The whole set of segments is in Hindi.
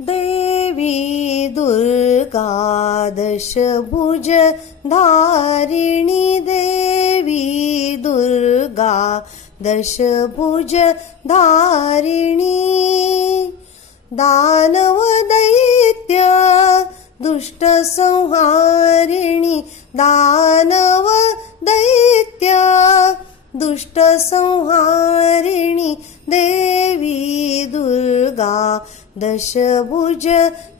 देवी दुर्गा दशभुज धारिणी देवी दुर्गा दशभुज धारिणी दानव दैत्य दुष्ट संहारिणी दानव दैत्य दुष्ट संहारिणी देवी दुर्गा दशभुज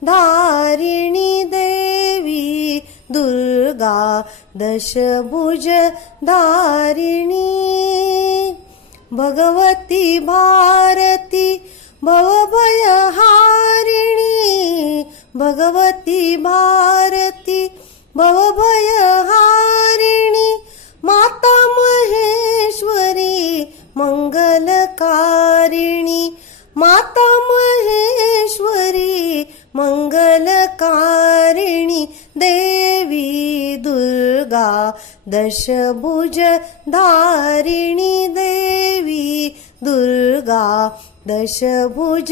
धारिणी देवी दुर्गा दशभुज धारिणी भगवती भारती भवभयहारिणी भगवती भारती भवभयहारिणी माता महेश्वरी मंगलकारिणी माता महेश्वरी मंगलकारिणी देवी दुर्गा दशभुज धारिणी देवी दुर्गा दशभुज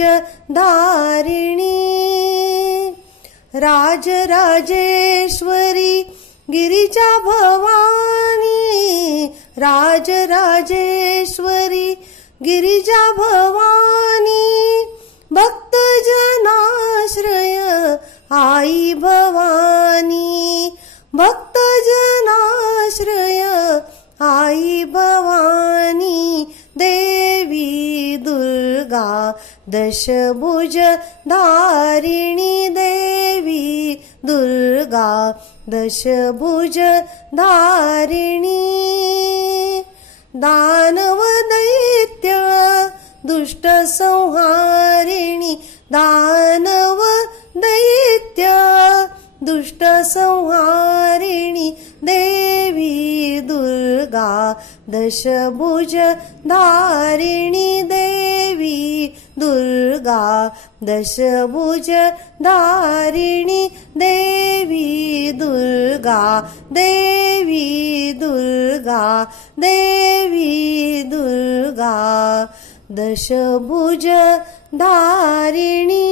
धारिणी राजराजेश्वरी गिरिजा भवानी राजराजेश्वरी गिरिजा भवानी भक्तजनाश्रय आई भवानी भक्तजनाश्रय आई भवानी देवी दुर्गा दशभुज धारिणी देवी दुर्गा दशभुज धारिणी दानव दैत्य दुष्ट संहारिणी दानव दैत्य दुष्ट संहारिणी देवी दुर्गा दशभुज धारिणी देवी दुर्गा दशभुज धारिणी देवी दुर्गा देवी दुर्गा देवी दुर्गा दशभुज धारिणी।